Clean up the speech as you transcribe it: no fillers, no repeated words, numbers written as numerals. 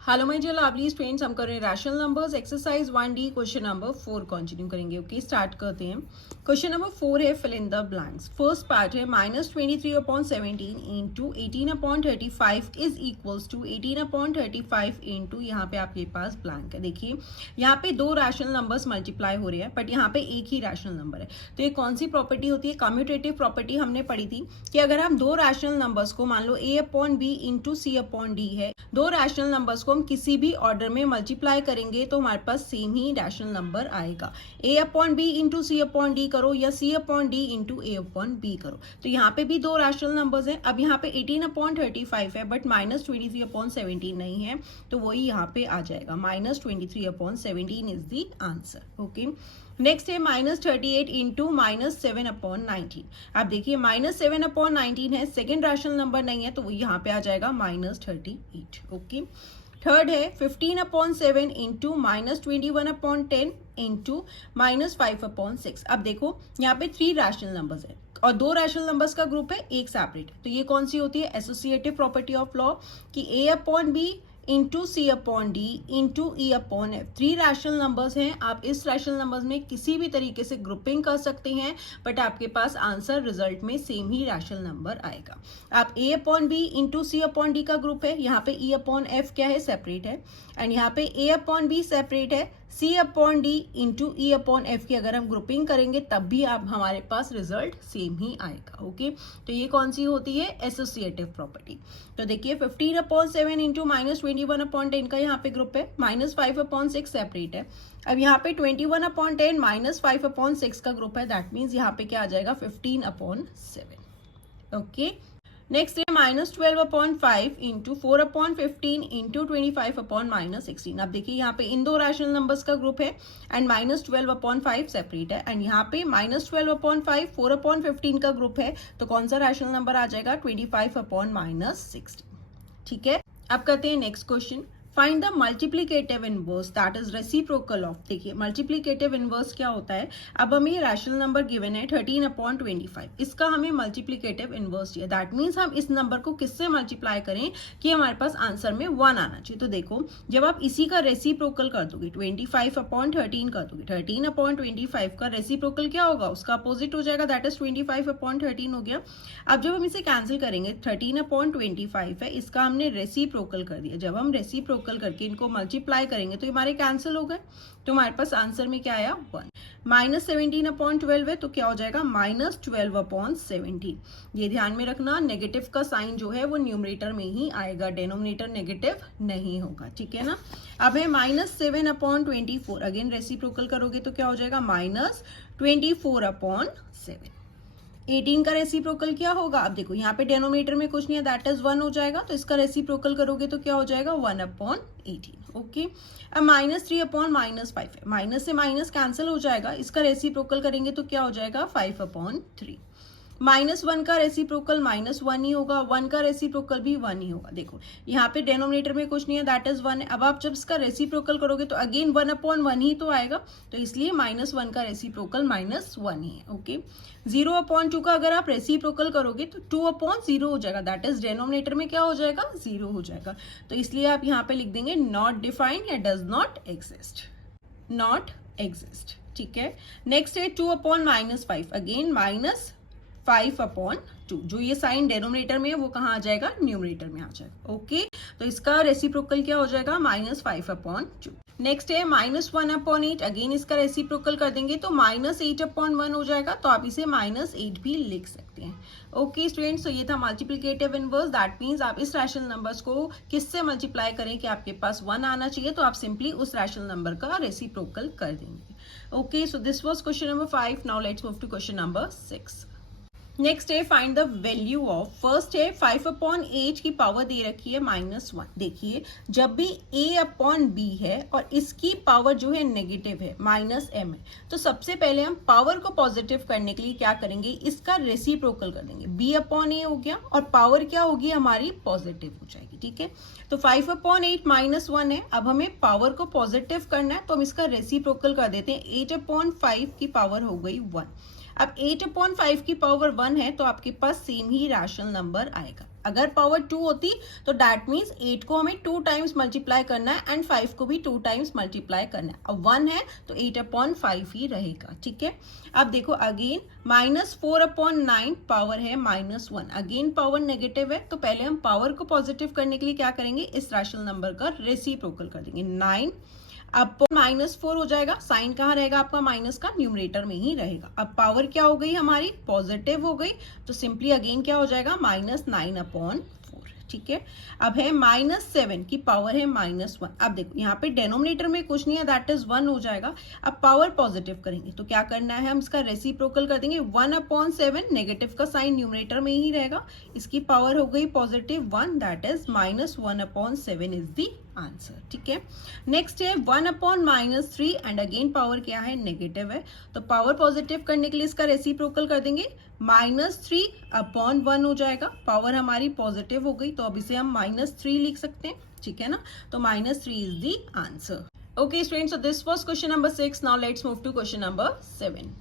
Hello my dear lovely friends, हम कर रहे हैं rational numbers exercise 1D question number 4 continue करेंगे। ओके, स्टार्ट करते हैं। क्वेश्चन नंबर 4 है fill in the blanks. First part है -23/17 into 18/35 is equals to 18/35 into, यहाँ पे आपके पास ब्लैंक है। देखिए यहाँ पे दो रैशनल नंबर्स मल्टीप्लाई हो रहे हैं, बट यहाँ पे एक ही रैशनल नंबर है। तो ये कौन सी प्रॉपर्टी होती है? कम्यूटेटिव प्रॉपर्टी हमने पढ़ी थी कि अगर हम दो रैशनल नंबर्स को, मान लो a/b इंटू c/d है, दो रैशनल नंबर्स को हम किसी भी ऑर्डर में मल्टीप्लाई करेंगे तो हमारे पास सेम ही रैशनल नंबर आएगा। a/b इंटू c/d करो या c/d इंटू a/b करो। तो यहाँ पे भी दो रैशनल नंबर्स हैं। अब यहाँ पे 18/35 है बट -23/17 नहीं है, तो वही यहाँ पे आ जाएगा। -23/17 is the answer. Okay, next है -38 इंटू -7/19। आप देखिए -7/19 है, सेकेंड रैशनल नंबर नहीं है, तो वो यहाँ पे आ जाएगा -38। ओके, थर्ड है 15/7 इंटू -21/10 इंटू -5/6। अब देखो यहाँ पे थ्री रैशनल नंबर्स है और दो रैशनल नंबर्स का ग्रुप है, एक सेपरेट है। तो ये कौन सी होती है? एसोसिएटिव प्रॉपर्टी ऑफ लॉ कि a/b into c/d into e/f। Three rational numbers हैं, आप इस रैशनल नंबर्स में किसी भी तरीके से ग्रुपिंग कर सकते हैं, बट आपके पास आंसर रिजल्ट में सेम ही रैशनल नंबर आएगा। आप a/b इंटू c/d का ग्रुप है, यहाँ पे e/f क्या है? सेपरेट है। एंड यहाँ पे a/b सेपरेट है, c/d इंटू e/f की अगर हम ग्रुपिंग करेंगे तब भी आप हमारे पास रिजल्ट सेम ही आएगा। ओके, तो ये कौन सी होती है? Associative property. तो देखिए 15/7 इंटू -21/10 का यहाँ पे ग्रुप है, -5/6 सेपरेट है। अब यहाँ पे 21/10 -5/6 का ग्रुप है, दैट मीन्स यहाँ पे क्या आ जाएगा? 15/7। ओके, नेक्स्ट है -12/5 इंटू 4/15 इंटू 25/-16। अब देखिए यहाँ पे इन दो रैशनल नंबर्स का ग्रुप है एंड -12/5 सेपरेट है। एंड यहाँ पे -12/5 4/15 का ग्रुप है, तो कौन सा रैशनल नंबर आ जाएगा? 25/-16। ठीक है, अब करते हैं next question. Find the multiplicative inverse that is reciprocal of. देखिए मल्टीप्लीकेटिव इनवर्स क्या होता है? अब हमें रैशनल नंबर गिवन है 13/25, इसका हमें मल्टीप्लीकेटिव इनवर्स चाहिए। दैट मीन्स हम इस नंबर को किससे मल्टीप्लाई करें कि हमारे पास आंसर में 1 आना चाहिए। तो देखो जब आप इसी का रेसिप्रोकल कर दोगे, 25/13 कर दोगे, 13/25 का रेसिप्रोकल क्या होगा? उसका अपोजिट हो जाएगा, दैट इज 25/13 हो गया। अब जब हम इसे कैंसिल करेंगे, 13/25 है, इसका हमने रेसिप्रोकल कर दिया। जब हम रेसिप्रोकल करके इनको मल्टीप्लाई करेंगे तो हमारे कैंसिल हो गए, तो हमारे पास आंसर में क्या आया? 1। -17/12 है, तो क्या हो जाएगा? -12/17। ये ध्यान में रखना, नेगेटिव का साइन जो है वो न्यूमरेटर में ही आएगा, डिनोमिनेटर नेगेटिव नहीं होगा। ठीक है ना। अब है -7/24, अगेन रेसिप्रोकल करोगे तो क्या हो जाएगा? -24/7। 18 का रेसिप्रोकल क्या होगा? अब देखो यहाँ पे डेनोमिनेटर में कुछ नहीं है, दैट इज 1 हो जाएगा, तो इसका रेसिप्रोकल करोगे तो क्या हो जाएगा? 1/18। ओके, अब -3/-5 है, माइनस से माइनस कैंसिल हो जाएगा, इसका रेसिप्रोकल करेंगे तो क्या हो जाएगा? 5/3। -1 का रेसिप्रोकल -1 ही होगा, 1 का रेसिप्रोकल भी 1 ही होगा। देखो यहाँ पे डेनोमिनेटर में कुछ नहीं है, दैट इज 1 है। अब आप जब इसका रेसिप्रोकल करोगे तो अगेन 1/1 ही तो आएगा, तो इसलिए -1 का रेसिप्रोकल -1 ही है। ओके, 0/2 का अगर आप रेसिप्रोकल करोगे तो 2/0 हो जाएगा, दैट इज डेनोमिनेटर में क्या हो जाएगा? 0 हो जाएगा। तो इसलिए आप यहाँ पे लिख देंगे नॉट डिफाइंड या does not exist, not exist. ठीक है, नेक्स्ट है 2/-5, अगेन -5/2। जो ये साइन डेनोमिनेटर में है वो कहाँ आ जाएगा? न्यूमरेटर में आ जाएगा। ओके, तो इसका रेसिप्रोकल क्या हो जाएगा? -5/2। नेक्स्ट है -1/8, अगेन इसका रेसिप्रोकल कर देंगे तो -8/1 हो जाएगा, तो आप इसे -8 भी लिख सकते हैं। ओके स्टूडेंट्स, तो ये था मल्टीप्लिकेटिव इनवर्स। दैट मीन्स आप इस रैशनल नंबर्स को किससे मल्टीप्लाई करें कि आपके पास 1 आना चाहिए, तो आप सिंपली उस रैशनल नंबर का रेसिप्रोकल कर देंगे। Okay, so this was question number 5। Now let's move to question number 6। Next है find the value of. First है 5/8 की पावर दे रखी है -1। देखिए जब भी a/b है और इसकी पावर जो है नेगेटिव है, -m है, तो सबसे पहले हम पावर को पॉजिटिव करने के लिए क्या करेंगे? इसका रेसिप्रोकल कर देंगे, b/a हो गया और पावर क्या होगी? हमारी पॉजिटिव हो जाएगी। ठीक है, तो 5/8 -1 है। अब हमें पावर को पॉजिटिव करना है तो हम इसका रेसिप्रोकल कर देते हैं, 8/5 की पावर हो गई 1। अब 8/5 की पावर 1 है तो आपके पास सेम ही रैशनल नंबर आएगा। अगर पावर 2 होती तो दैट मीन्स 8 को हमें 2 टाइम्स मल्टीप्लाई करना है एंड 5 को भी 2 टाइम्स मल्टीप्लाई करना है। अब 1 है तो 8/5 ही रहेगा, ठीक है। अब देखो अगेन -4/9 पावर है -1, अगेन पावर नेगेटिव है, तो पहले हम पावर को पॉजिटिव करने के लिए क्या करेंगे, इस रैशनल नंबर का रेसिप्रोकल कर देंगे। 9 अपॉन -4 हो जाएगा, साइन कहाँ रहेगा आपका, माइनस का, न्यूमरेटर में ही रहेगा। अब पावर क्या हो गई हमारी, पॉजिटिव हो गई, तो सिंपली अगेन क्या हो जाएगा, -9/4, ठीक है। अब है -7 की पावर है -1। अब देखो यहाँ पे डेनोमिनेटर में कुछ नहीं है, दैट इज 1 हो जाएगा। अब पावर पॉजिटिव करेंगे तो क्या करना है, हम इसका रेसिप्रोकल कर देंगे। 1/7, नेगेटिव का साइन न्यूमरेटर में ही रहेगा, इसकी पावर हो गई positive 1, that is -1/7 is the answer, ठीक है। नेक्स्ट है 1/-3 एंड अगेन पावर क्या है, नेगेटिव है, तो पावर पॉजिटिव करने के लिए इसका रेसिप्रोकल कर देंगे। -3/1 हो जाएगा, पावर हमारी पॉजिटिव हो गई तो अब इसे हम -3 लिख सकते हैं, ठीक है ना, तो -3 is the answer. Okay students, so this was question number 6। Now let's move to question number 7।